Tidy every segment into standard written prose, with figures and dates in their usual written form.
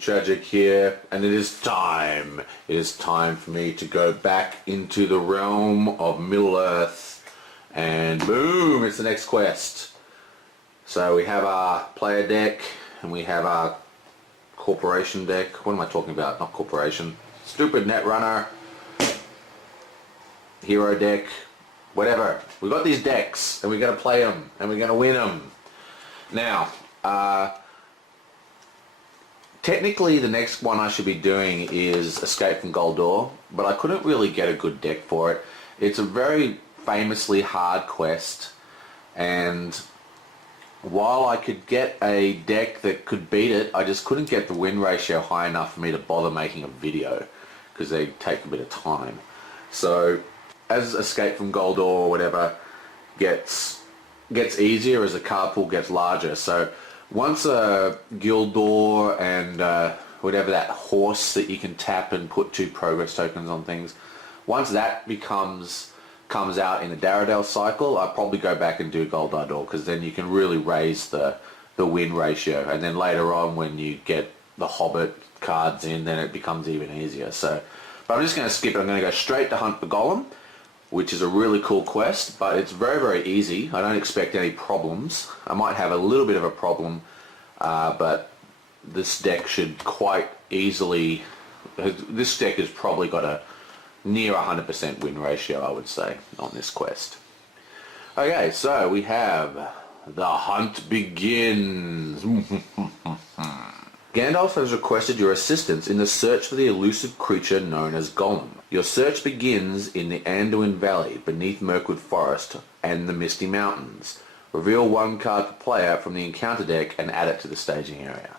Tragic here, and it is time. It is time for me to go back into the realm of Middle-earth, and boom, it's the next quest. So we have our player deck, and we have our corporation deck. What am I talking about? Not corporation. Stupid Netrunner, hero deck, whatever. We've got these decks, and we're going to play them, and we're going to win them. Now, technically the next one I should be doing is Escape from Goldor, but I couldn't really get a good deck for it. It's a very famously hard quest, and while I could get a deck that could beat it, I just couldn't get the win ratio high enough for me to bother making a video, because they take a bit of time. So as Escape from Goldor or whatever gets easier as the card pool gets larger. So once a Gildor and whatever that horse that you can tap and put 2 progress tokens on things, once that comes out in the LoTR cycle, I'll probably go back and do Goldor, because then you can really raise the win ratio, and then later on when you get the Hobbit cards in, then it becomes even easier. So, but I'm just going to skip it. I'm going to go straight to Hunt for Gollum, which is a really cool quest, but it's very, very easy. I don't expect any problems. I might have a little bit of a problem, but this deck should quite easily... This deck has probably got a near 100% win ratio, I would say, on this quest. Okay, so we have The Hunt Begins. Gandalf has requested your assistance in the search for the elusive creature known as Gollum. Your search begins in the Anduin Valley, beneath Mirkwood Forest and the Misty Mountains. Reveal 1 card per player from the encounter deck and add it to the staging area.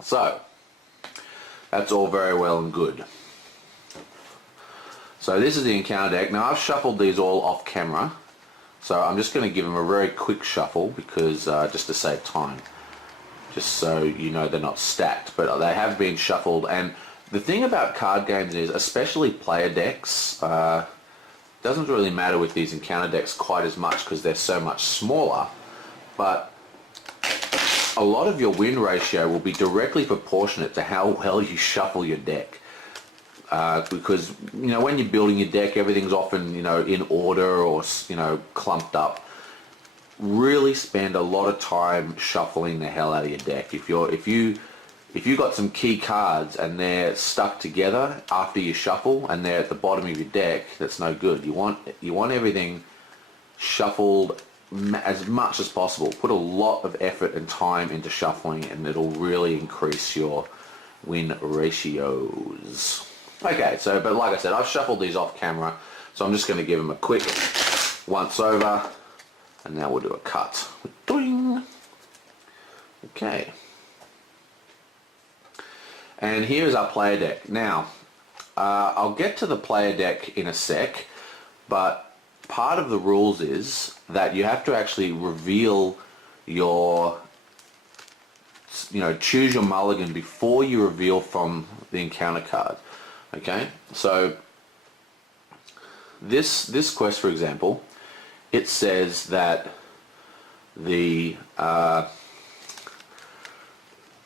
So, that's all very well and good. So this is the encounter deck. Now I've shuffled these all off camera, so I'm just going to give them a very quick shuffle, because just to save time. Just so you know they're not stacked, but they have been shuffled. And the thing about card games is, especially player decks, doesn't really matter with these encounter decks quite as much because they're so much smaller, but a lot of your win ratio will be directly proportionate to how well you shuffle your deck. Because, you know, when you're building your deck, everything's often, you know, in order or, you know, clumped up. Really spend a lot of time shuffling the hell out of your deck. If you got some key cards and they're stuck together after you shuffle and they're at the bottom of your deck, that's no good. You want everything shuffled as much as possible. Put a lot of effort and time into shuffling, and it'll really increase your win ratios. Okay, so but like I said, I've shuffled these off camera, so I'm just going to give them a quick once over. And now we'll do a cut. Doing. Okay. And here's our player deck. Now, I'll get to the player deck in a sec, but part of the rules is that you have to actually reveal your, choose your mulligan before you reveal from the encounter card. Okay? So, this quest, for example, it says that I've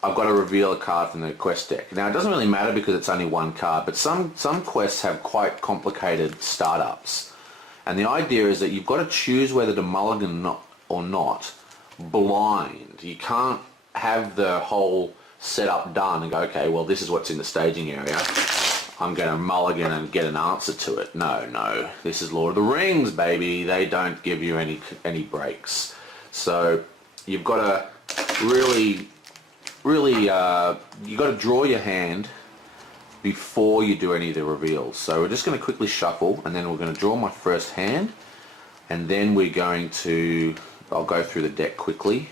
got to reveal a card from the quest deck. Now it doesn't really matter because it's only 1 card, but some quests have quite complicated startups. And the idea is that you've got to choose whether to mulligan or not blind. You can't have the whole setup done and go, okay, well this is what's in the staging area. I'm going to mulligan and get an answer to it. No. This is Lord of the Rings, baby. They don't give you any breaks. So you've got to really, you've got to draw your hand before you do any of the reveals. So we're just going to quickly shuffle, and then we're going to draw my first hand, and then we're going to, I'll go through the deck quickly,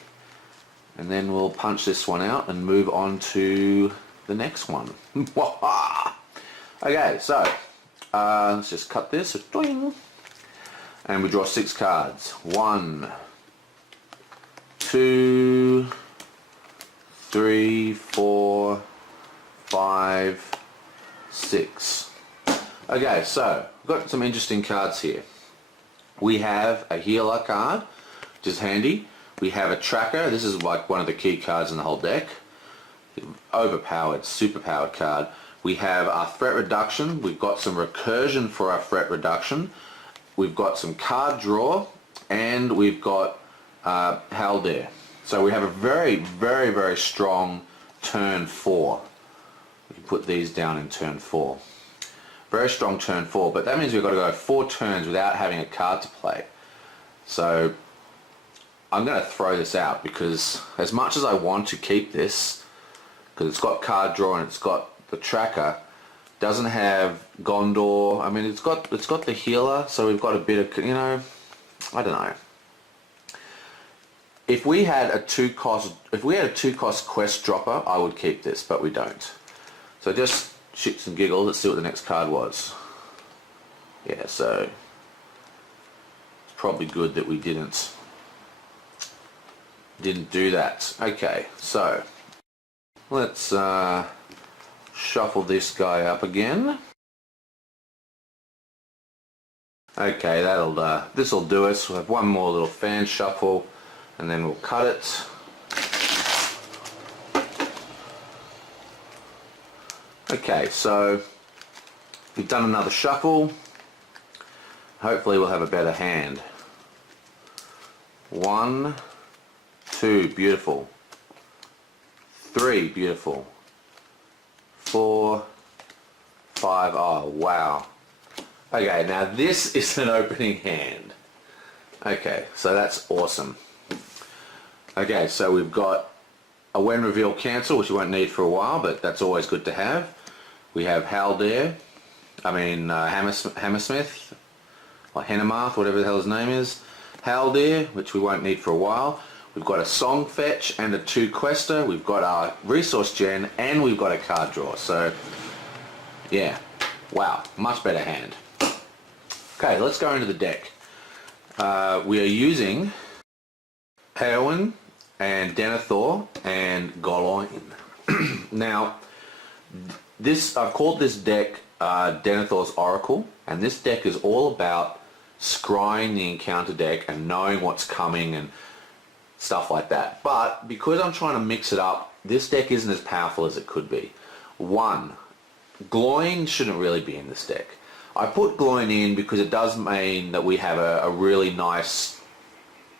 and then we'll punch this one out and move on to the next one. Okay, so let's just cut this, and we draw 6 cards. 1, 2, 3, 4, 5, 6. Okay, so we've got some interesting cards here. We have a healer card, which is handy. We have a tracker. This is like one of the key cards in the whole deck. Overpowered, superpowered card. We have our threat reduction. We've got some recursion for our threat reduction. We've got some card draw, and we've got Haldir. So we have a very, very, very strong turn 4. We can put these down in turn 4. Very strong turn 4, but that means we've got to go 4 turns without having a card to play. So I'm going to throw this out, because as much as I want to keep this, because it's got card draw and it's got the tracker, doesn't have Gondor. I mean, it's got the healer, so we've got a bit of, you know, I don't know. If we had a 2-cost quest dropper, I would keep this, but we don't. So just shits and giggles, let's see what the next card was. Yeah, so it's probably good that we didn't do that. Okay, so let's shuffle this guy up again. Okay, this'll do us. We'll have one more little fan shuffle, and then we'll cut it. Okay, so we've done another shuffle. Hopefully we'll have a better hand. 1, 2, beautiful. 3, beautiful. 4, 5, oh wow. Okay, now this is an opening hand. Okay, so that's awesome. Okay, so we've got a when reveal cancel, which you won't need for a while, but that's always good to have. We have Hammersmith, or Hennemarth, whatever the hell his name is. Haldir, which we won't need for a while. We've got a song fetch and a 2 quester. We've got our resource gen, and we've got a card draw. So, yeah, wow, much better hand. Okay, let's go into the deck. We are using Eowyn and Denathor and Gollum. Now, I've called this deck Denathor's Oracle, and this deck is all about scrying the encounter deck and knowing what's coming and stuff like that. But because I'm trying to mix it up, this deck isn't as powerful as it could be. 1, Gloin shouldn't really be in this deck. I put Gloin in because it does mean that we have a really nice,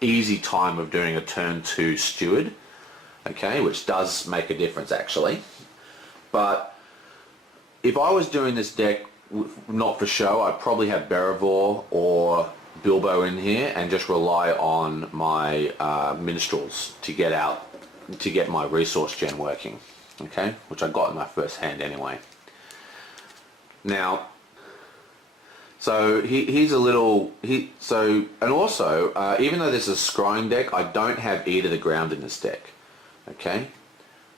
easy time of doing a turn 2 steward, okay, which does make a difference actually. But if I was doing this deck not for show, I'd probably have Beravor or Bilbo in here and just rely on my minstrels to get my resource gen working, okay, which I got in my first hand anyway. Now, so and also even though this is a scrying deck, I don't have Eat of the Ground in this deck, okay,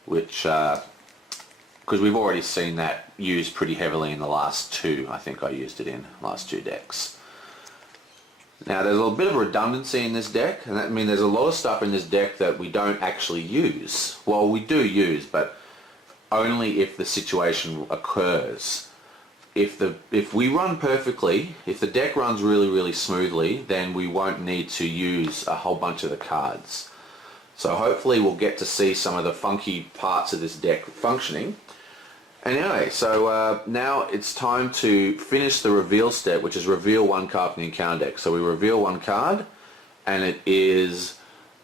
which because we've already seen that used pretty heavily in the last 2. I think I used it in last 2 decks. Now there's a little bit of redundancy in this deck, and that means there's a lot of stuff in this deck that we don't actually use. Well, we do use, but only if the situation occurs. If we run perfectly, if the deck runs really, really smoothly, then we won't need to use a whole bunch of the cards. So hopefully we'll get to see some of the funky parts of this deck functioning. Anyway, so now it's time to finish the reveal step, which is reveal 1 card from the encounter deck. So we reveal 1 card, and it is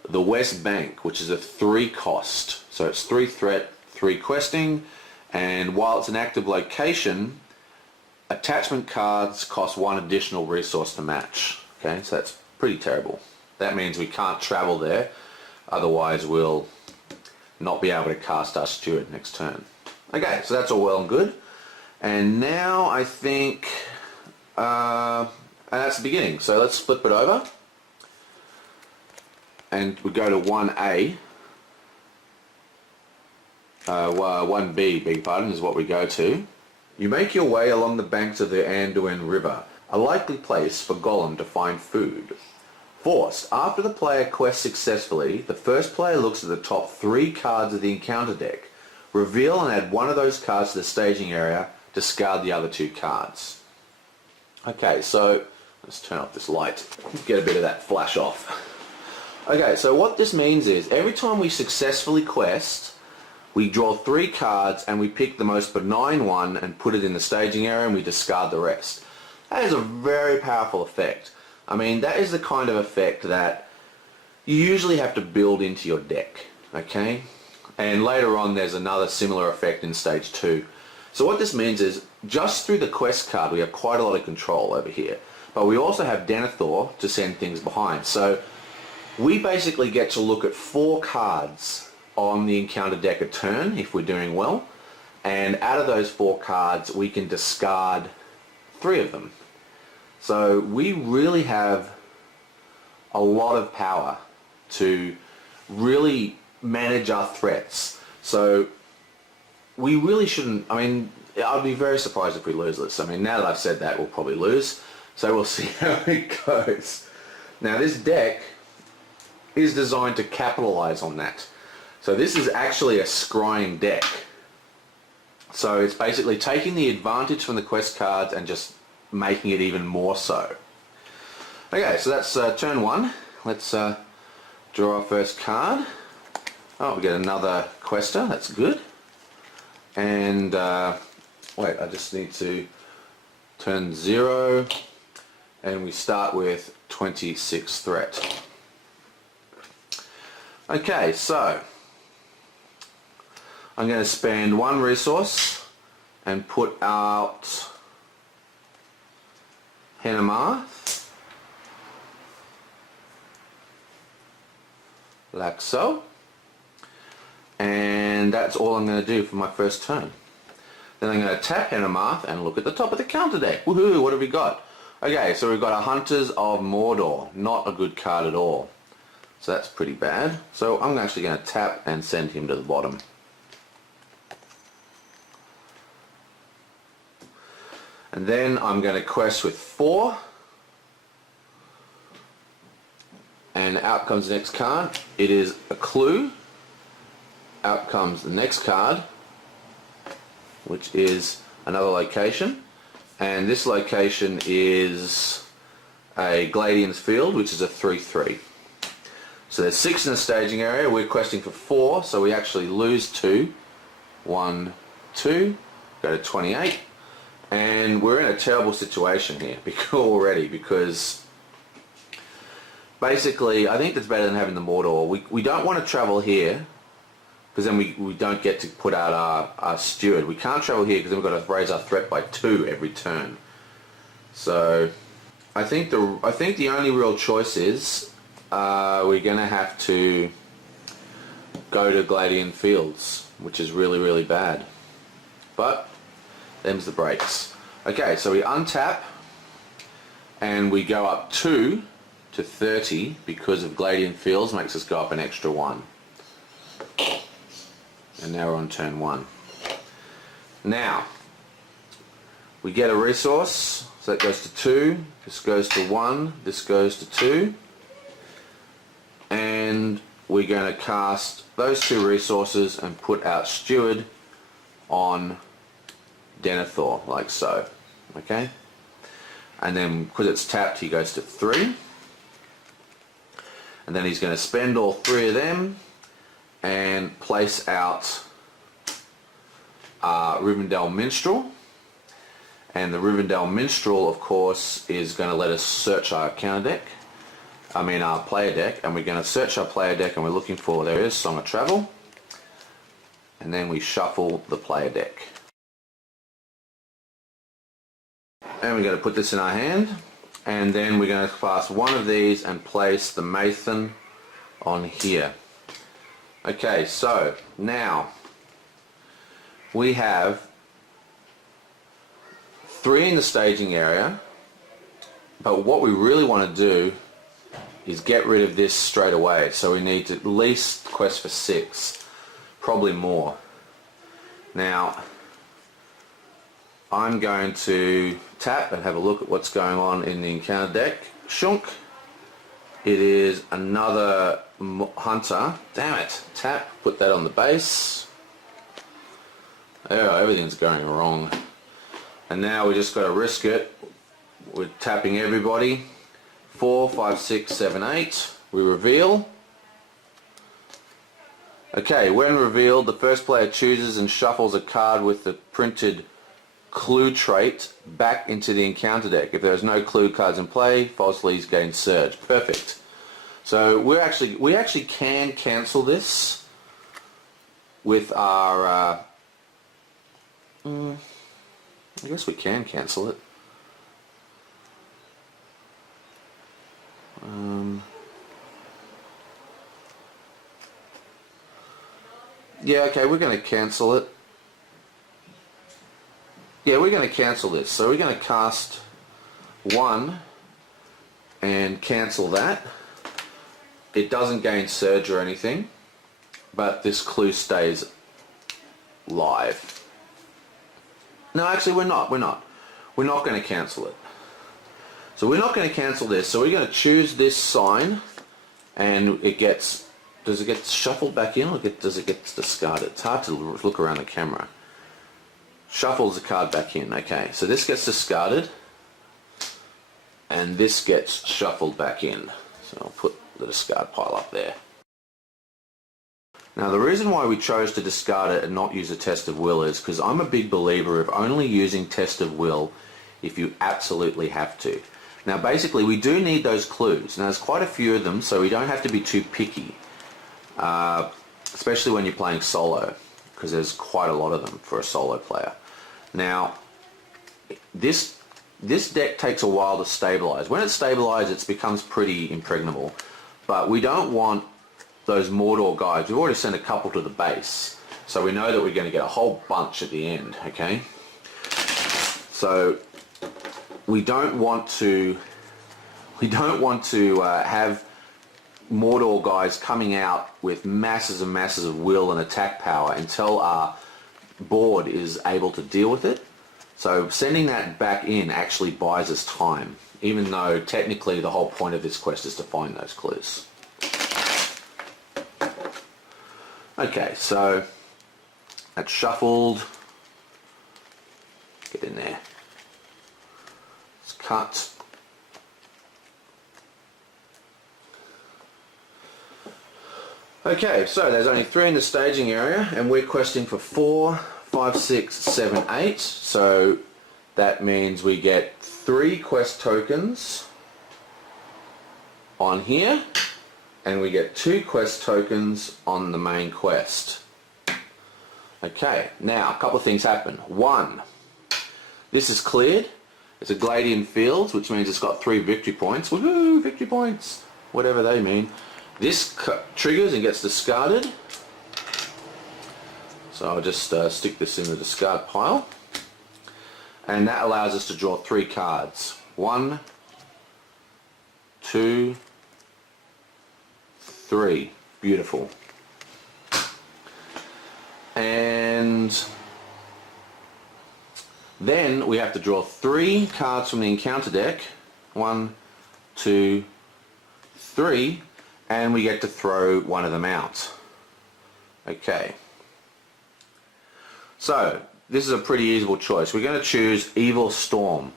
the West Bank, which is a 3 cost. So it's 3 threat, 3 questing, and while it's an active location, attachment cards cost 1 additional resource to match. Okay, so that's pretty terrible. That means we can't travel there, otherwise we'll not be able to cast our steward next turn. Okay, so that's all well and good. And now I think and that's the beginning. So let's flip it over. And we go to 1A. 1B, beg your pardon, is what we go to. You make your way along the banks of the Anduin River, a likely place for Gollum to find food. Forced. After the player quests successfully, the first player looks at the top 3 cards of the encounter deck. Reveal and add one of those cards to the staging area. Discard the other 2 cards. Okay, so let's turn off this light. Get a bit of that flash off. Okay, so what this means is every time we successfully quest, we draw 3 cards and we pick the most benign one and put it in the staging area and we discard the rest. That is a very powerful effect. I mean, that is the kind of effect that you usually have to build into your deck, okay? And later on there's another similar effect in stage 2. So what this means is just through the quest card we have quite a lot of control over here. But we also have Denathor to send things behind. So we basically get to look at 4 cards on the encounter deck a turn if we're doing well. And out of those 4 cards we can discard 3 of them. So we really have a lot of power to really manage our threats. So we really shouldn't, I mean, I'd be very surprised if we lose this. I mean, now that I've said that, we'll probably lose. So we'll see how it goes. Now this deck is designed to capitalize on that. So this is actually a scrying deck. So it's basically taking the advantage from the quest cards and just making it even more so. Okay, so that's turn 1. Let's draw our first card. Oh, we get another quester. That's good. And wait, I just need to turn 0, and we start with 26 threat. Okay, so I'm going to spend 1 resource and put out Hennemarth, like so, and that's all I'm going to do for my first turn. Then I'm going to tap Hennemarth and look at the top of the counter deck. Woohoo, what have we got? Okay, so we've got a Hunters of Mordor, not a good card at all. So that's pretty bad. So I'm actually going to tap and send him to the bottom. And then I'm going to quest with 4. And out comes the next card. It is a clue. Out comes the next card, which is another location. And this location is a Gladian's Field, which is a 3/3. So there's 6 in the staging area. We're questing for 4, so we actually lose 2. 1, 2, go to 28. And we're in a terrible situation here already, because basically I think that's better than having the Mordor. We don't want to travel here, because then we don't get to put out our steward. We can't travel here because then we've got to raise our threat by 2 every turn. So I think the only real choice is we're going to have to go to Gladian Fields, which is really, really bad. But them's the breaks. Okay, so we untap and we go up 2 to 30 because of Gladian Fields makes us go up an extra 1. And now we're on turn 1. Now we get a resource, so that goes to 2, this goes to 1, this goes to 2, and we're going to cast those 2 resources and put our steward on Denathor, like so. Okay, and then because it's tapped he goes to 3, and then he's going to spend all 3 of them and place out Rivendell Minstrel. And the Rivendell Minstrel, of course, is going to let us search our counter deck. I mean our player deck, and we're going to search our player deck, and we're looking for, there is Song of Travel, and then we shuffle the player deck. And we're going to put this in our hand, and then we're going to cast one of these and place the Mathan on here. Okay, so now we have 3 in the staging area, but what we really want to do is get rid of this straight away. So we need to at least quest for 6, probably more. Now, I'm going to tap and have a look at what's going on in the encounter deck. Shunk. It is another hunter. Damn it. Tap, put that on the base. Oh, everything's going wrong. And now we just got to risk it. We're tapping everybody. 4, 5, 6, 7, 8. We reveal. Okay, when revealed, the first player chooses and shuffles a card with the printed clue trait back into the encounter deck. If there's no clue cards in play, false leads gain surge. Perfect. So we actually can cancel this with our I guess we can cancel it. Yeah, okay, we're going to cancel it. Yeah, we're going to cancel this. So we're going to cast 1 and cancel that. It doesn't gain surge or anything, but this clue stays live. No, actually we're not. We're not going to cancel it. So we're not going to cancel this. So we're going to choose this sign, and it gets... Does it get shuffled back in, or does it get discarded? It's hard to look around the camera. Shuffles the card back in. Okay, so this gets discarded, and this gets shuffled back in. So I'll put the discard pile up there. Now the reason why we chose to discard it and not use a test of will is because I'm a big believer of only using test of will if you absolutely have to. Now basically we do need those clues. Now there's quite a few of them, so we don't have to be too picky. Especially when you're playing solo, because there's quite a lot of them for a solo player. Now, this deck takes a while to stabilize. When it's stabilized, it becomes pretty impregnable. But we don't want those Mordor guys. We've already sent a couple to the base, so we know that we're going to get a whole bunch at the end. Okay, so we don't want to have Mordor guys coming out with masses and masses of will and attack power until our board is able to deal with it. So sending that back in actually buys us time, even though technically the whole point of this quest is to find those clues. Okay, so that's shuffled. Get in there. It's cut. Okay, so there's only 3 in the staging area, and we're questing for 4, 5, 6, 7, 8. So that means we get 3 quest tokens on here, and we get 2 quest tokens on the main quest. Okay, now a couple of things happen. 1, this is cleared. It's a Gladian Fields, which means it's got 3 victory points. Woohoo, victory points! Whatever they mean. This triggers and gets discarded. So I'll just stick this in the discard pile. And that allows us to draw 3 cards. 1, 2, 3. Beautiful. And then we have to draw 3 cards from the encounter deck. 1, 2, 3. And we get to throw one of them out. Okay. So, this is a pretty easy choice. We're going to choose Evil Storm.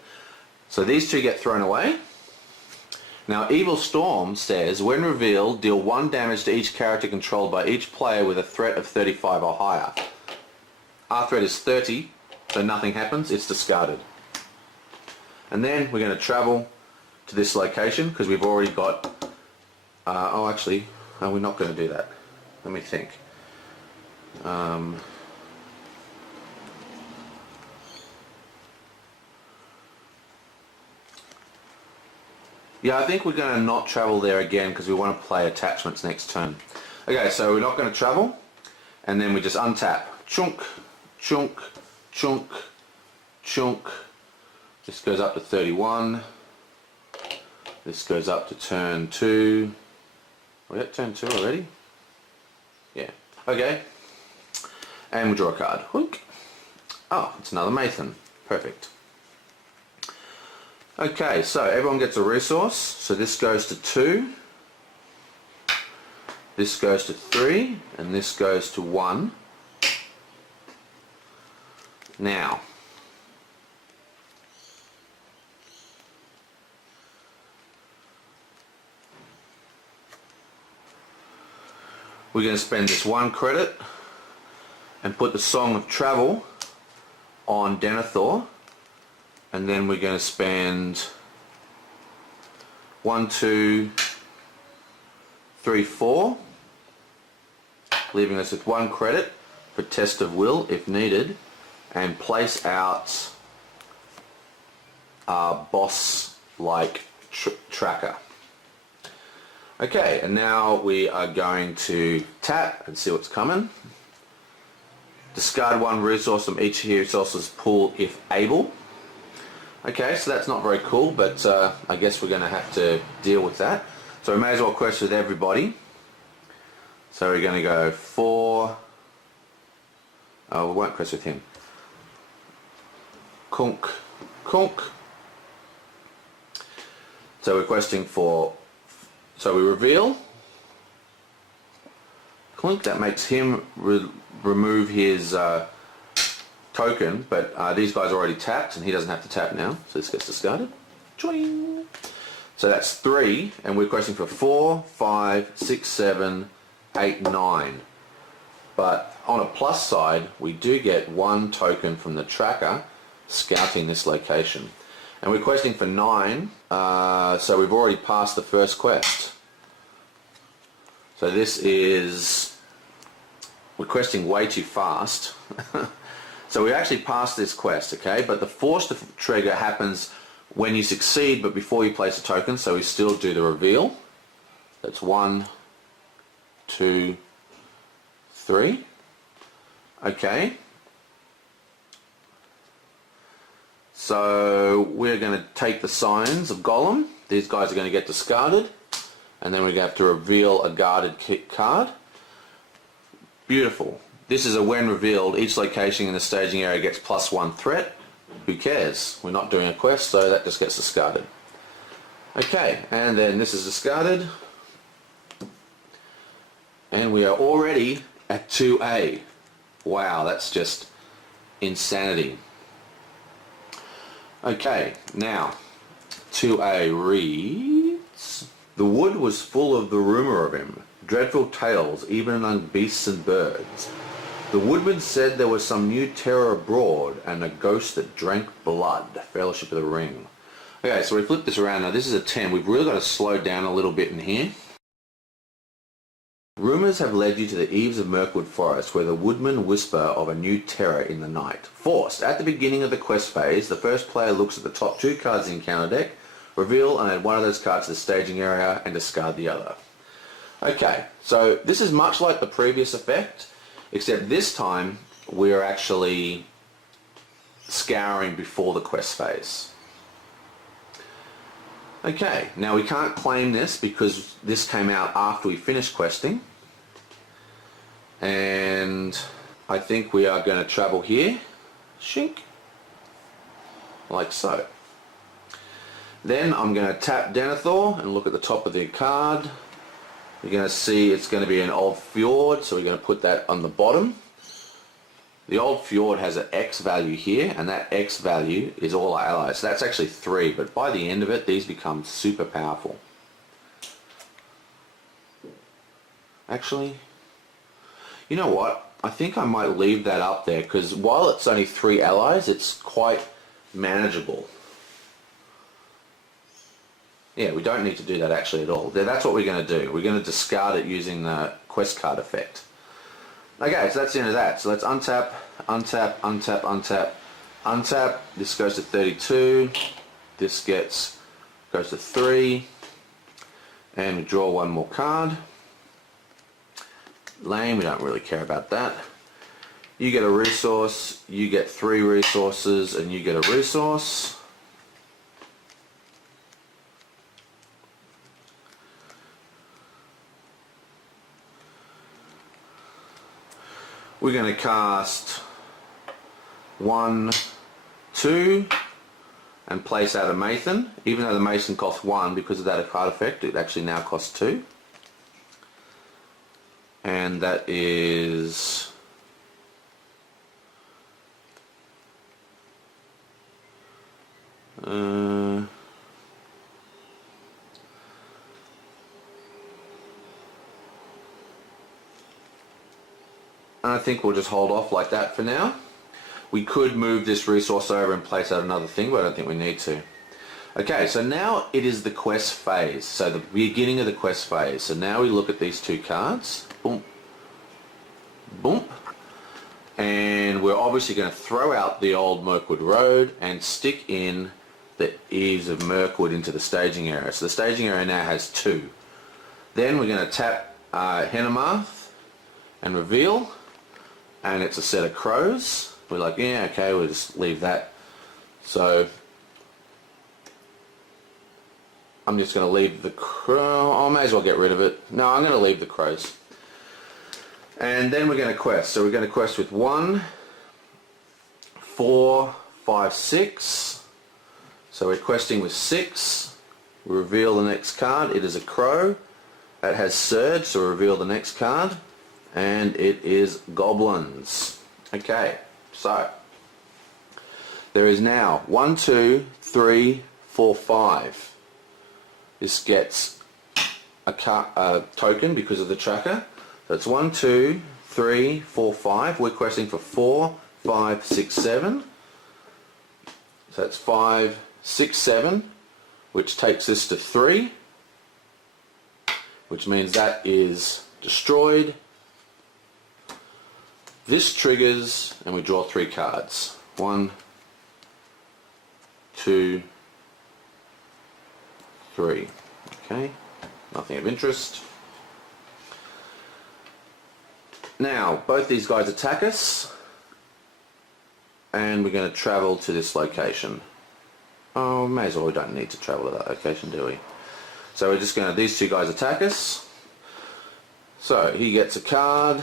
So these 2 get thrown away. Now, Evil Storm says, when revealed, deal 1 damage to each character controlled by each player with a threat of 35 or higher. Our threat is 30, so nothing happens, it's discarded. And then we're going to travel to this location, because we've already got... oh, actually, no, we're not going to do that. Let me think. Yeah, I think we're going to not travel there again because we want to play attachments next turn. Okay, so we're not going to travel, and then we just untap. Chunk, chunk, chunk, chunk, This goes up to 31. This goes up to turn 2. We're at turn 2 already? Yeah. Okay. And we draw a card. Hook. Oh, it's another Mathan. Perfect. Okay, so everyone gets a resource. So this goes to 2. This goes to 3. And this goes to 1. Now, we're going to spend this 1 credit and put the Song of Travel on Denathor, and then we're going to spend 1, 2, 3, 4, leaving us with 1 credit for Test of Will if needed, and place out our boss-like tracker. Okay, and now we are going to tap and see what's coming. Discard 1 resource from each resource's pool if able. Okay, so that's not very cool, but I guess we're going to have to deal with that. So we may as well quest with everybody. So we're going to go 4. Oh, we won't quest with him. Kunk, Kunk. So we're questing for, so we reveal Clink, that makes him remove his token, but these guys are already tapped and he doesn't have to tap now, so this gets discarded. Choing. So that's 3, and we're questing for 4, 5, 6, 7, 8, 9. But on a plus side, we do get 1 token from the tracker scouting this location. And we're questing for 9, so we've already passed the first quest. So this is, we're questing way too fast. So we actually passed this quest, okay? But the force trigger happens when you succeed, but before you place a token, so we still do the reveal. That's 1, 2, 3. Okay. So we're going to take the signs of Gollum. These guys are going to get discarded. And then we're going to have to reveal a guarded card. Beautiful. This is a when revealed, each location in the staging area gets +1 threat. Who cares? We're not doing a quest, so that just gets discarded. Okay, and then this is discarded. And we are already at 2A. Wow, that's just insanity. Okay, now 2A reads, the wood was full of the rumour of him, dreadful tales even among beasts and birds. The woodman said there was some new terror abroad and a ghost that drank blood. Fellowship of the Ring. Okay, so we flip this around. Now this is a 10. We've really got to slow down a little bit in here. Rumours have led you to the eaves of Mirkwood Forest, where the woodmen whisper of a new terror in the night. Forced. At the beginning of the quest phase, the first player looks at the top 2 cards in the encounter deck, reveal and add one of those cards to the staging area, and discard the other. Okay, so this is much like the previous effect, except this time we're actually scouring before the quest phase. Okay, now we can't claim this because this came out after we finished questing. And I think we are going to travel here. Shink. Like so. Then I'm going to tap Denathor and look at the top of the card. You're going to see it's going to be an old fjord, so we're going to put that on the bottom. The old fjord has an X value here, and that X value is all our allies. So that's actually 3, but by the end of it, these become super powerful. Actually, you know what? I think I might leave that up there, because while it's only 3 allies, it's quite manageable. Yeah, we don't need to do that actually at all. That's what we're going to do. We're going to discard it using the quest card effect. Okay, so that's the end of that. So let's untap, untap, untap, untap, untap. This goes to 32. This goes to 3. And we draw 1 more card. Lame, we don't really care about that. You get a resource, you get 3 resources, and you get a resource. We're going to cast 1, 2, and place out a Mason. Even though the Mason costs 1, because of that card effect, it actually now costs 2. And that is... I think we'll just hold off like that for now. We could move this resource over and place out another thing, but I don't think we need to. Okay, so now it is the quest phase. So the beginning of the quest phase. So now we look at these 2 cards. Boom. Boom. And we're obviously going to throw out the old Mirkwood Road and stick in the Eaves of Mirkwood into the staging area. So the staging area now has 2. Then we're going to tap Henemath and reveal. And it's a set of crows. We're like, yeah, okay, we'll just leave that. So I'm just going to leave the crow. I may as well get rid of it. No, I'm going to leave the crows. And then we're going to quest. So we're going to quest with 1, 4, 5, 6. So we're questing with 6. We reveal the next card. It is a crow. It has surge, so we reveal the next card. And it is goblins. Okay, so there is now 1, 2, 3, 4, 5. This gets a token because of the tracker. That's 1, 2, 3, 4, 5. We're questing for 4, 5, 6, 7. So that's 5, 6, 7, which takes us to 3, which means that is destroyed. This triggers and we draw 3 cards. 1, 2, 3. Okay, nothing of interest. Now, both these guys attack us, and we're going to travel to this location. Oh, may as well, we don't need to travel to that location, do we? So we're just going to, these 2 guys attack us. So he gets a card,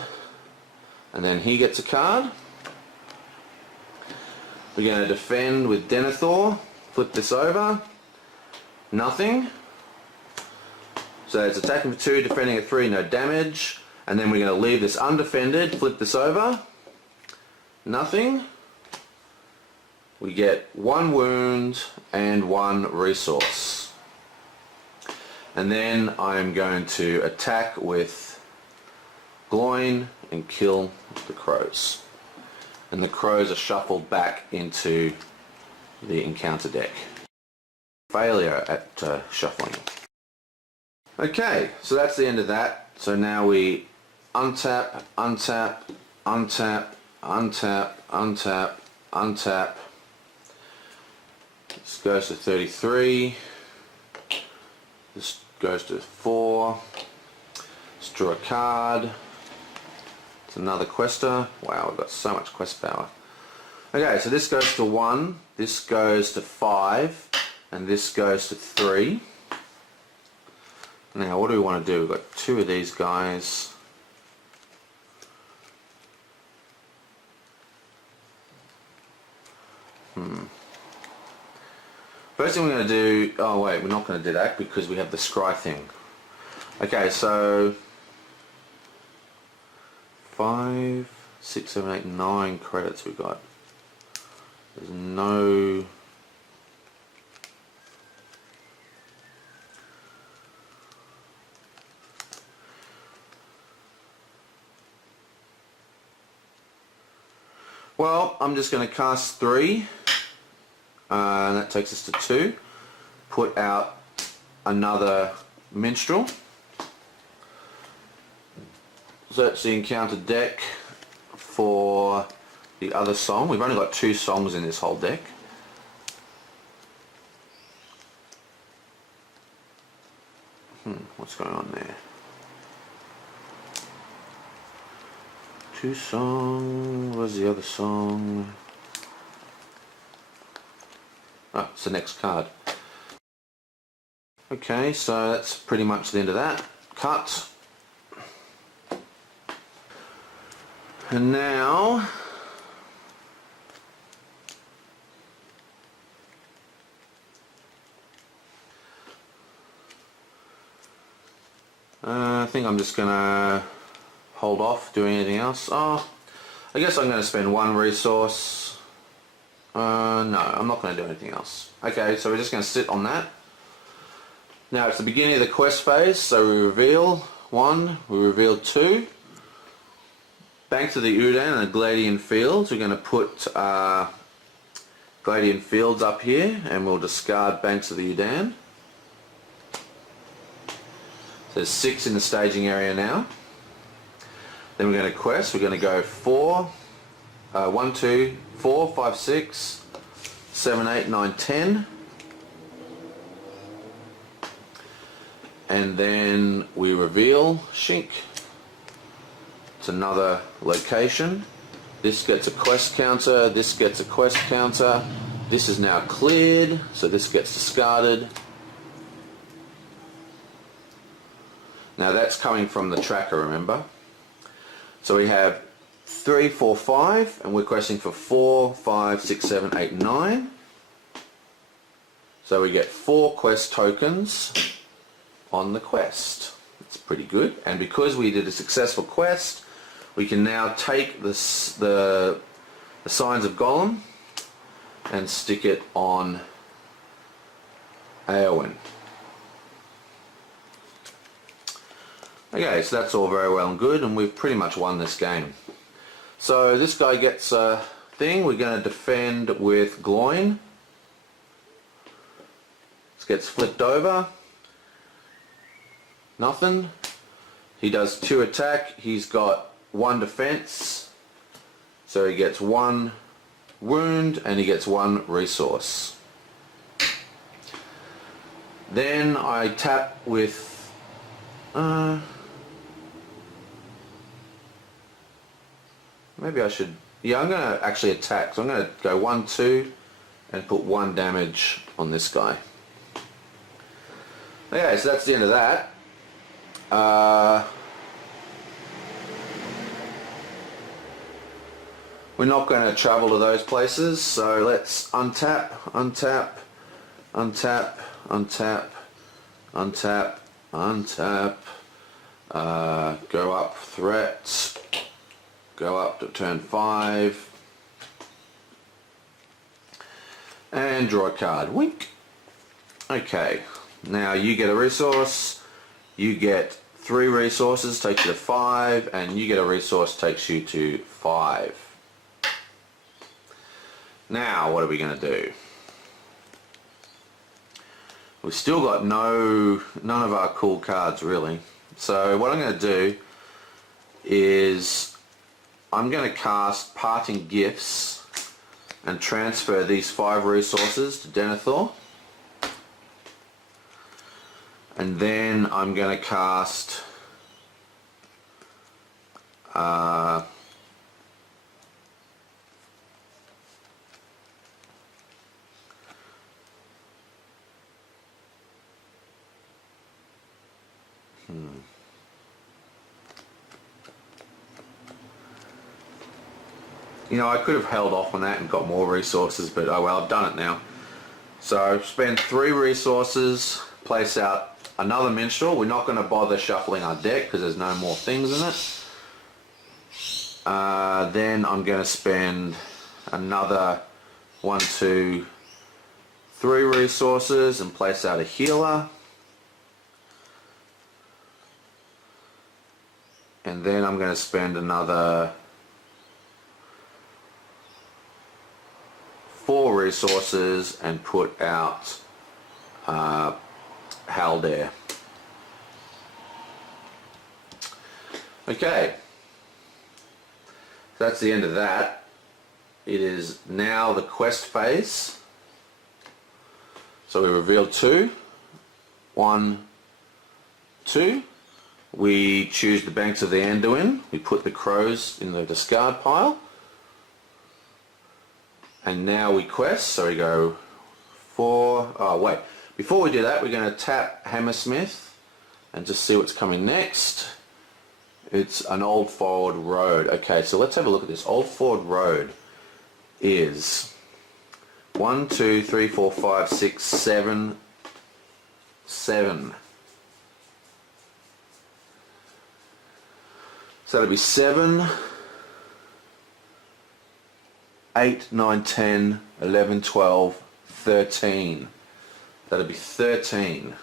and then he gets a card. We're going to defend with Denathor, flip this over, nothing. So it's attacking for 2, defending at 3, no damage. And then we're going to leave this undefended, flip this over, nothing. We get 1 wound and 1 resource. And then I'm going to attack with Gloin and kill the crows. And the crows are shuffled back into the encounter deck. Failure at shuffling. Okay, so that's the end of that. So now we untap, untap, untap, untap, untap, untap. This goes to 33. This goes to 4. Let's draw a card. It's another quester. Wow, we've got so much quest power. Okay, so this goes to 1, this goes to 5, and this goes to 3. Now, what do we want to do? We've got 2 of these guys. First thing we're going to do... Oh, wait, we're not going to do that because we have the scry thing. Okay, so... 5, 6, 7, 8, 9 credits we got. There's no... Well, I'm just going to cast 3, and that takes us to 2. Put out another minstrel. Search the encounter deck for the other song. We've only got 2 songs in this whole deck. What's going on there? 2 songs. Where's the other song? Oh, it's the next card. Okay, so that's pretty much the end of that. Cut. And now I think I'm just gonna hold off doing anything else. Oh, I guess I'm gonna spend one resource. No, I'm not gonna do anything else. Okay, so we're just gonna sit on that. Now it's the beginning of the quest phase, so we reveal 1, we reveal 2. Banks of the Udan and the Gladian Fields. We're going to put Gladian Fields up here, and we'll discard Banks of the Udan. So there's 6 in the staging area now. Then we're going to quest. We're going to go 4, 1, 2, 4, 5, 6, 7, 8, 9, 10. And then we reveal Shink. It's another location. This gets a quest counter, this gets a quest counter. This is now cleared, so this gets discarded. Now that's coming from the tracker, remember? So we have 3, 4, 5, and we're questing for 4, 5, 6, 7, 8, 9. So we get 4 quest tokens on the quest. It's pretty good. And because we did a successful quest, we can now take the Signs of Gollum and stick it on Eowyn. Okay, so that's all very well and good, and we've pretty much won this game. So this guy gets a thing. We're going to defend with Gloin. This gets flipped over. Nothing. He does 2 attack. He's got 1 defense, so he gets 1 wound and he gets 1 resource. Then I tap with maybe I should, yeah, I'm going to actually attack, so I'm going to go 1, 2 and put 1 damage on this guy. Okay, so that's the end of that. We're not going to travel to those places, so let's untap, untap, untap, untap, untap, untap, go up threat, go up to turn 5, and draw a card. Wink. Okay, now you get a resource, you get 3 resources, takes you to 5, and you get a resource, takes you to 5. Now, what are we going to do? We've still got none of our cool cards, really. So what I'm going to do is I'm going to cast Parting Gifts and transfer these 5 resources to Denathor. And then I'm going to cast you know, I could have held off on that and got more resources, but oh well, I've done it now. So spend 3 resources, place out another minstrel. We're not going to bother shuffling our deck because there's no more things in it. Then I'm going to spend another 1, 2, 3 resources and place out a healer. And then I'm going to spend another 4 resources and put out Haldir. Okay, so that's the end of that. It is now the quest phase. So we reveal 2, 1, 2. We choose the Banks of the Anduin. We put the crows in the discard pile. And now we quest, so we go 4, oh wait, before we do that we're going to tap Hammersmith and just see what's coming next. It's an Old Forward Road. Okay, so let's have a look at this. Old Forward Road is 1, 2, 3, 4, 5, 6, 7, 7. So it'll be 7, 8, 9, 10, 11, 12, 13. That'll be 13.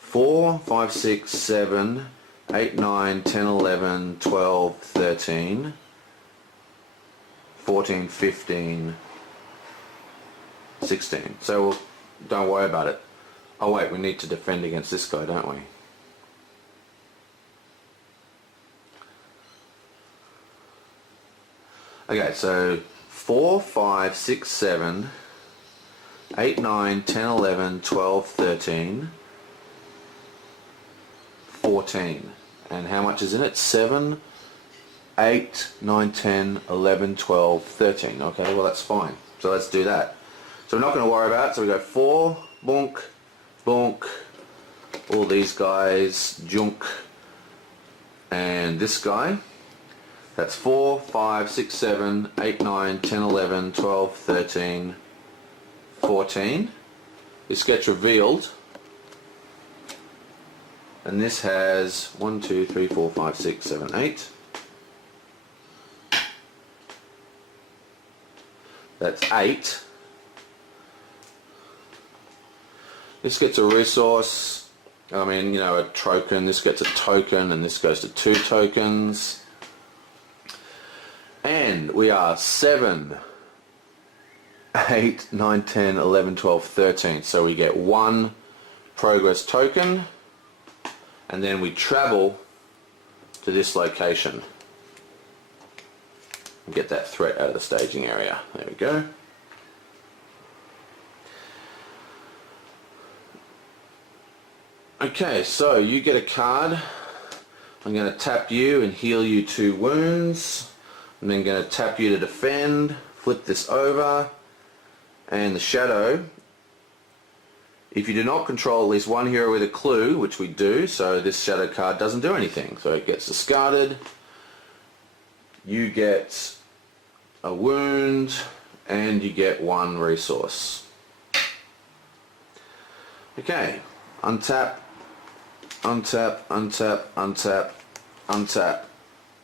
4, 5, 6, 7, 8, 9, 10, 11, 12, 13, 14, 15, 16. So don't worry about it. Oh wait, we need to defend against this guy, don't we? Okay, so 4, 5, 6, 7, 8, 9, 10, 11, 12, 13, 14. And how much is in it? 7, 8, 9, 10, 11, 12, 13. Okay, well that's fine. So let's do that. So we're not going to worry about it. So we go 4, bonk, bonk, all these guys, junk, and this guy. That's 4, 5, 6, 7, 8, 9, 10, 11, 12, 13, 14. This gets revealed. And this has 1, 2, 3, 4, 5, 6, 7, 8. That's 8. This gets a resource, I mean, you know, a token. This gets a token, and this goes to 2 tokens. And we are 7, 8, 9, 10, 11, 12, 13. So we get 1 progress token, and then we travel to this location and get that threat out of the staging area. There we go. Okay, so you get a card. I'm going to tap you and heal you 2 wounds. I'm then going to tap you to defend, flip this over, and the shadow. If you do not control at least 1 hero with a clue, which we do, so this shadow card doesn't do anything. So it gets discarded. You get a wound, and you get 1 resource. Okay, untap, untap, untap, untap, untap,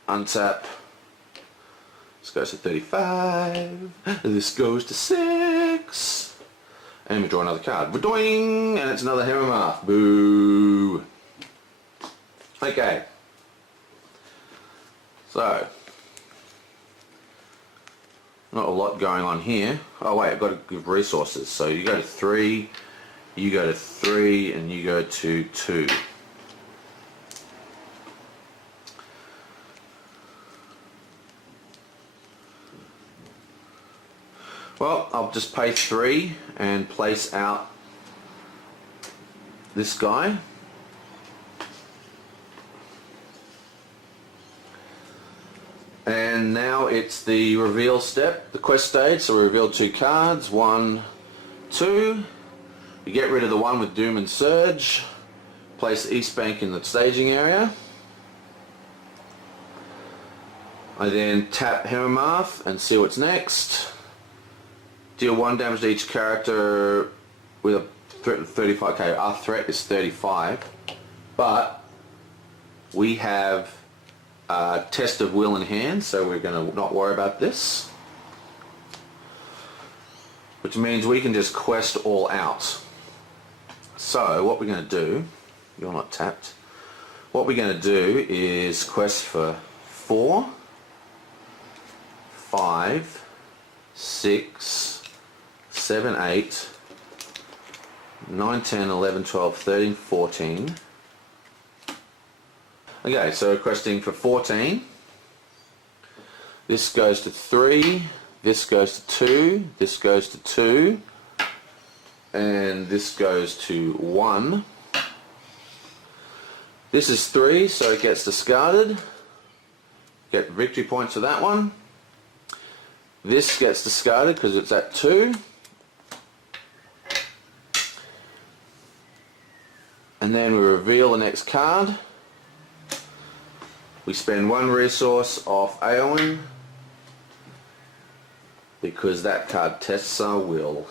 untap. This goes to 35. This goes to 6. And we draw another card. Doing, and it's another Hammermarth. Boo. Okay. So, not a lot going on here. Oh wait, I've got to give resources. So you go to 3, you go to 3, and you go to 2. Well, I'll just pay 3 and place out this guy. And now it's the reveal step, the quest stage. So we reveal 2 cards, 1, 2. You get rid of the one with Doom and Surge. Place East Bank in the staging area. I then tap Hammermarth and see what's next. Deal 1 damage to each character with a threat of 35. Okay, our threat is 35, but we have a test of will in hand, so we're going to not worry about this. Which means we can just quest all out. So what we're going to do, you're not tapped, what we're going to do is quest for 4, 5, 6, 7, 8, 9, 10, 11, 12, 13, 14. Okay, so requesting for 14. This goes to 3, this goes to 2, this goes to 2, and this goes to 1. This is 3, so it gets discarded. Get victory points for that one. This gets discarded because it's at 2. And then we reveal the next card. We spend one resource off Aowen because that card tests our will,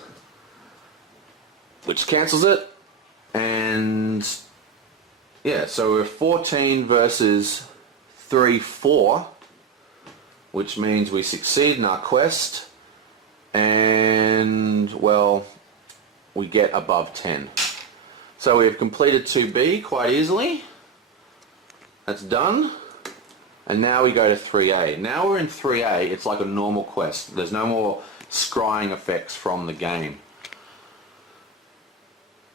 which cancels it. And yeah, so we're 14 versus 3-4, which means we succeed in our quest, and well, we get above 10. So we have completed 2B quite easily. That's done. And now we go to 3A. Now we're in 3A, it's like a normal quest. There's no more scrying effects from the game.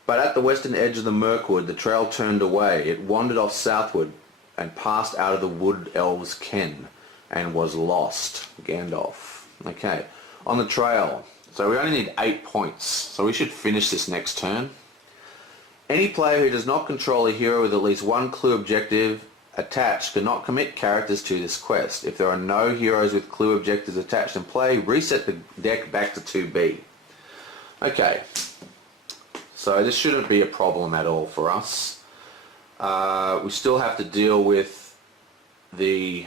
But at the western edge of the Mirkwood, the trail turned away. It wandered off southward and passed out of the wood elves' ken and was lost. Gandalf. Okay, on the trail. So we only need 8 points, so we should finish this next turn. Any player who does not control a hero with at least one clue objective attached cannot commit characters to this quest. If there are no heroes with clue objectives attached in play, reset the deck back to 2B. Okay, so this shouldn't be a problem at all for us. We still have to deal with the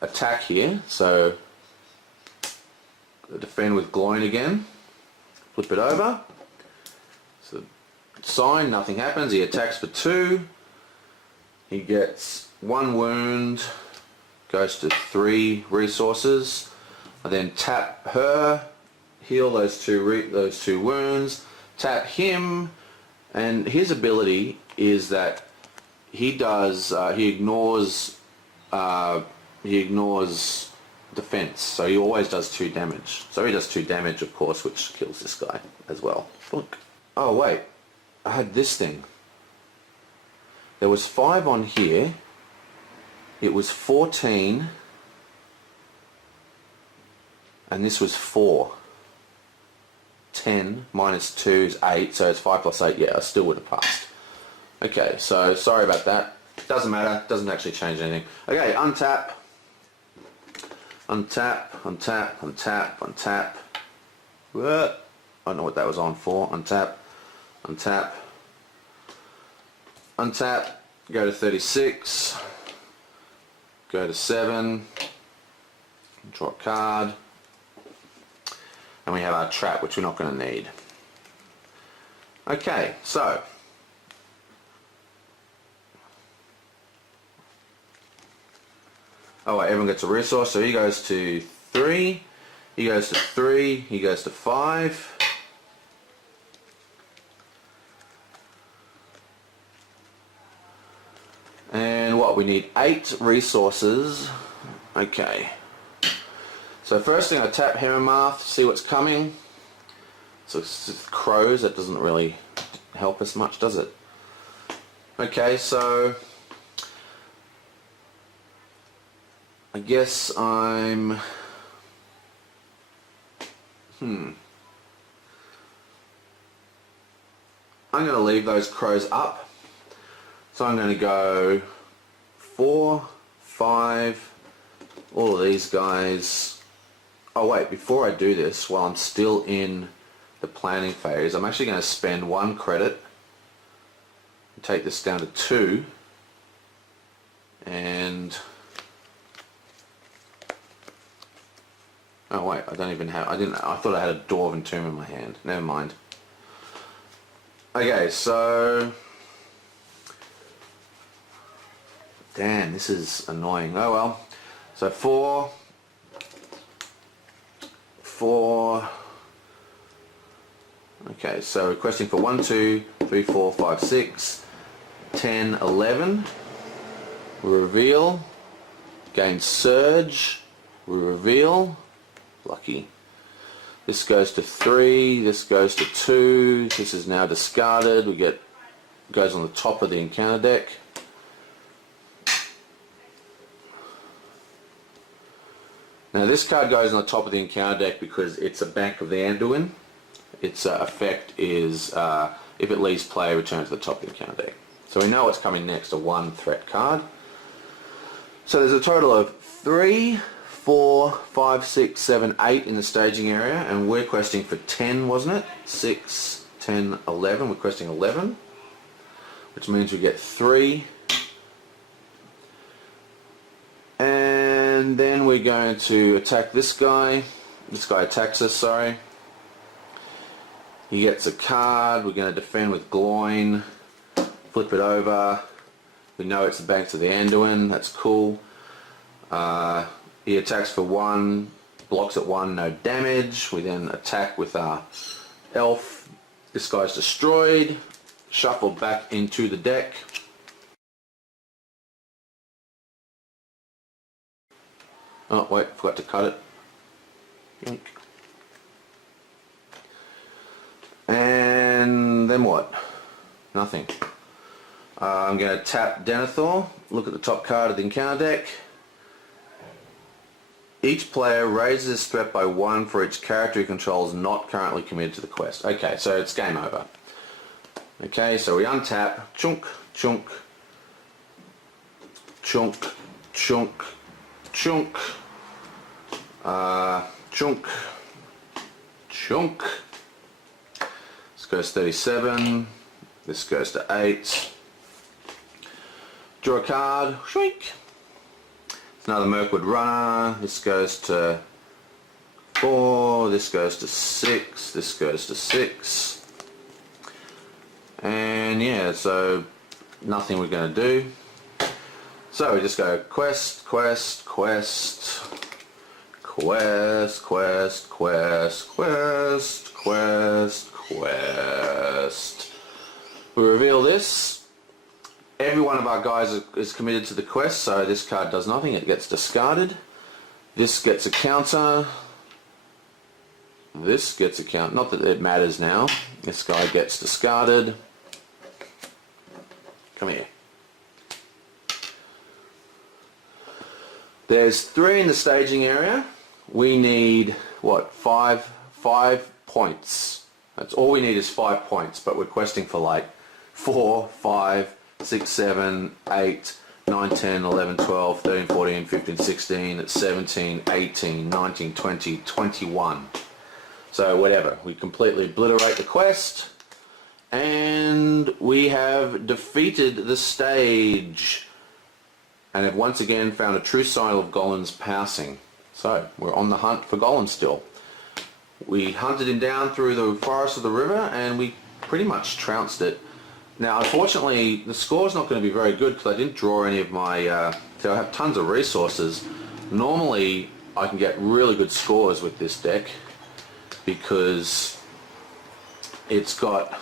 attack here, so defend with Gloin again, flip it over, so sign, nothing happens, he attacks for 2. He gets 1 wound, goes to 3 resources. I then tap her, heal those two wounds, tap him, and his ability is that he ignores defense, so he always does 2 damage. So he does 2 damage, of course, which kills this guy as well. Look. Oh wait, I had this thing. There was 5 on here, it was 14, and this was 4. 10 minus 2 is 8, so it's 5 plus 8, yeah, I still would have passed. Okay, so sorry about that. Doesn't matter, doesn't actually change anything. Okay, untap. Untap, untap, untap, untap. I don't know what that was on for. Untap, untap. Untap, go to 36, go to 7, draw a card, and we have our trap, which we're not going to need. Okay, so oh wait, everyone gets a resource, so he goes to 3, he goes to 3, he goes to 5. And what, we need 8 resources. Okay. So first thing, I tap Hammermarth, see what's coming. So it's crows, that doesn't really help us much, does it? Okay, so I guess I'm I'm going to leave those crows up. So I'm going to go 4, 5, all of these guys. Oh wait, before I do this, while I'm still in the planning phase, I'm actually going to spend 1 credit and take this down to 2. And oh wait, I thought I had a Dwarven Tomb in my hand. Never mind. Okay, so damn, this is annoying. Oh well. So 4, 4. Okay, so requesting for 1, 2, 3, 4, 5, 6, 10, 11. We reveal. Gain Surge. We reveal. Lucky. This goes to 3. This goes to 2. This is now discarded. Goes on the top of the encounter deck. Now this card goes on the top of the encounter deck because it's a Bank of the Anduin. Its effect is if it leaves play, return to the top of the encounter deck. So we know what's coming next, a 1 threat card. So there's a total of 3, 4, 5, 6, 7, 8 in the staging area, and we're questing for 10, wasn't it? 6, 10, 11. We're questing 11, which means we get 3, And then we're going to attack this guy. This guy attacks us, sorry. He gets a card. We're going to defend with Gloin. Flip it over. We know it's the Banks of the Anduin. That's cool. He attacks for 1. Blocks at 1, no damage. We then attack with our elf. This guy's destroyed. Shuffled back into the deck. Oh wait, forgot to cut it. Yoink. And then what? Nothing. I'm going to tap Denathor. Look at the top card of the encounter deck. Each player raises his threat by 1 for each character he controls not currently committed to the quest. Okay, so it's game over. Okay, so we untap. Chunk, chunk, chunk, chunk, chunk, chunk, chunk. This goes 37. This goes to 8. Draw a card. Shwink. It's another Mirkwood runner. This goes to 4. This goes to 6. This goes to 6. And yeah, so nothing we're going to do. So we just go quest, quest, quest, quest, quest, quest, quest, quest, quest. We reveal this. Every one of our guys is committed to the quest, so this card does nothing. It gets discarded. This gets a counter. This gets a counter. Not that it matters now. This guy gets discarded. Come here. There's 3 in the staging area. We need, what, 5 points. That's all we need is 5 points, but we're questing for like 4, 5, 6, 7, 8, 9, 10, 11, 12, 13, 14, 15, 16, 17, 18, 19, 20, 21. So whatever. We completely obliterate the quest. And we have defeated the stage. And have once again found a true sign of Gollum's passing. So we're on the hunt for Gollum still. We hunted him down through the forest of the river and we pretty much trounced it. Now unfortunately the score's not going to be very good because I didn't draw any of my, so I have tons of resources. Normally I can get really good scores with this deck because it's got,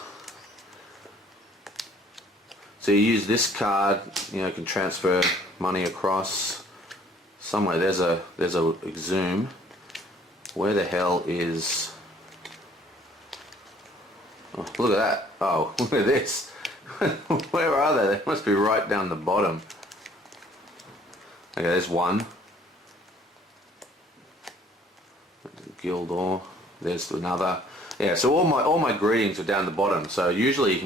so you use this card, you know, you can transfer money across somewhere. There's a Exhume. Where the hell is, oh, look at that. Oh, look at this. Where are they? They must be right down the bottom. Okay, there's one. Gildor. There's another. Yeah, so all my greetings are down the bottom. So usually you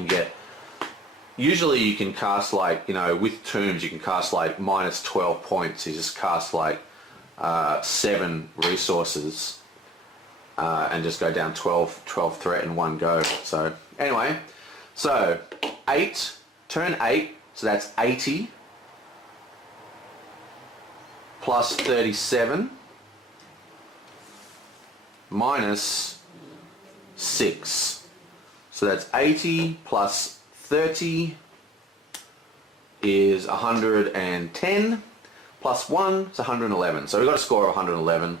can cast like, you know, with tombs you can cast like minus 12 points. You just cast like 7 resources and just go down 12 threat in one go. So anyway, so 8, turn 8, so that's 80 plus 37 minus 6. So that's 80 plus 30 is 110 plus 1 is 111. So we got a score of 111.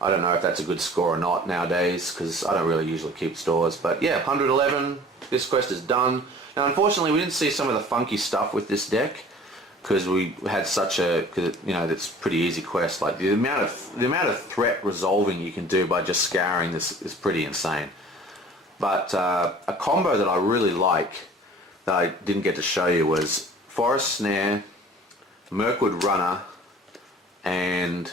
I don't know if that's a good score or not nowadays because I don't really usually keep scores, but yeah, 111. This quest is done. Now unfortunately we didn't see some of the funky stuff with this deck because we had such a, you know, that's pretty easy quest. Like the amount of threat resolving you can do by just scouring this is pretty insane. But a combo that I really like that I didn't get to show you was Forest Snare, Mirkwood Runner, and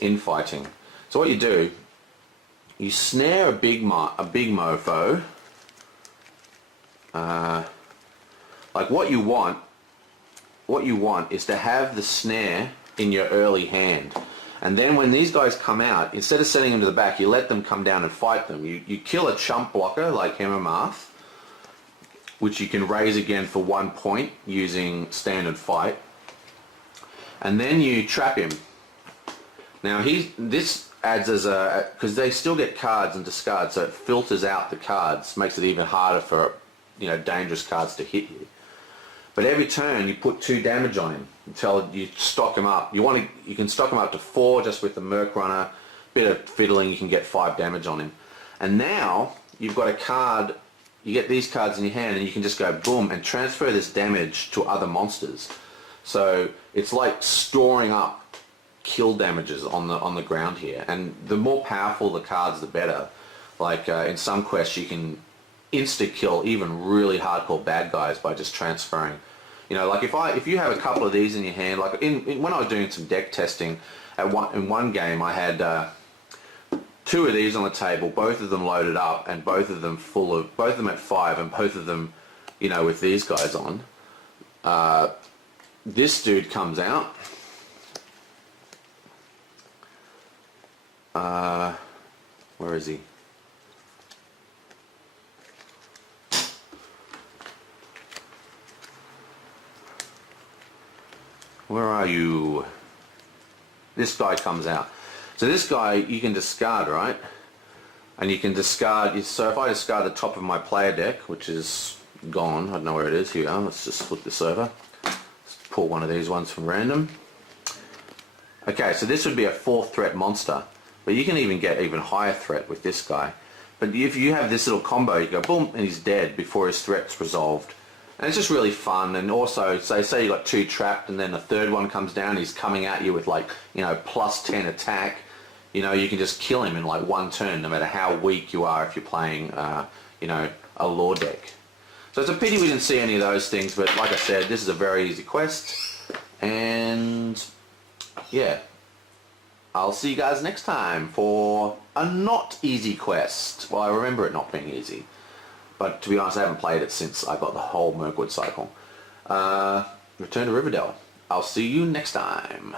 Infighting. So what you do, you snare a big mofo. Like what you want is to have the snare in your early hand. And then when these guys come out, instead of sending them to the back, you let them come down and fight them. You kill a chump blocker like Hemmermarth, which you can raise again for 1 point using standard fight. and then you trap him. Now this adds as a, because they still get cards and discards, so it filters out the cards, makes it even harder for, you know, dangerous cards to hit you. But every turn you put 2 damage on him until you stock him up. You can stock him up to 4 just with the Merc Runner. Bit of fiddling, you can get 5 damage on him. And now you've got a card. You get these cards in your hand, and you can just go boom and transfer this damage to other monsters. So it's like storing up kill damages on the ground here. And the more powerful the cards, the better. Like in some quests, you can insta kill even really hardcore bad guys by just transferring. You know, like if you have a couple of these in your hand, like when I was doing some deck testing, in one game I had 2 of these on the table, both of them loaded up, and both of them at 5, and both of them, you know, with these guys on. This dude comes out. Where is he? Where are you? This guy comes out. So this guy you can discard, right? And you can discard, so if I discard the top of my player deck, which is gone, I don't know where it is, here we are, let's just flip this over. Let's pull one of these ones from random. Okay, so this would be a 4th threat monster, but you can even get even higher threat with this guy. But if you have this little combo, you go boom, and he's dead before his threat's resolved. And it's just really fun. And also, say you got 2 trapped, and then a 3rd one comes down, he's coming at you with, like, you know, +10 attack. You know, you can just kill him in like 1 turn, no matter how weak you are if you're playing, you know, a lore deck. So it's a pity we didn't see any of those things, but like I said, this is a very easy quest. And yeah, I'll see you guys next time for a not easy quest. Well, I remember it not being easy. But to be honest, I haven't played it since I got the whole Mirkwwod Cycle. Return to Riverdale. I'll see you next time.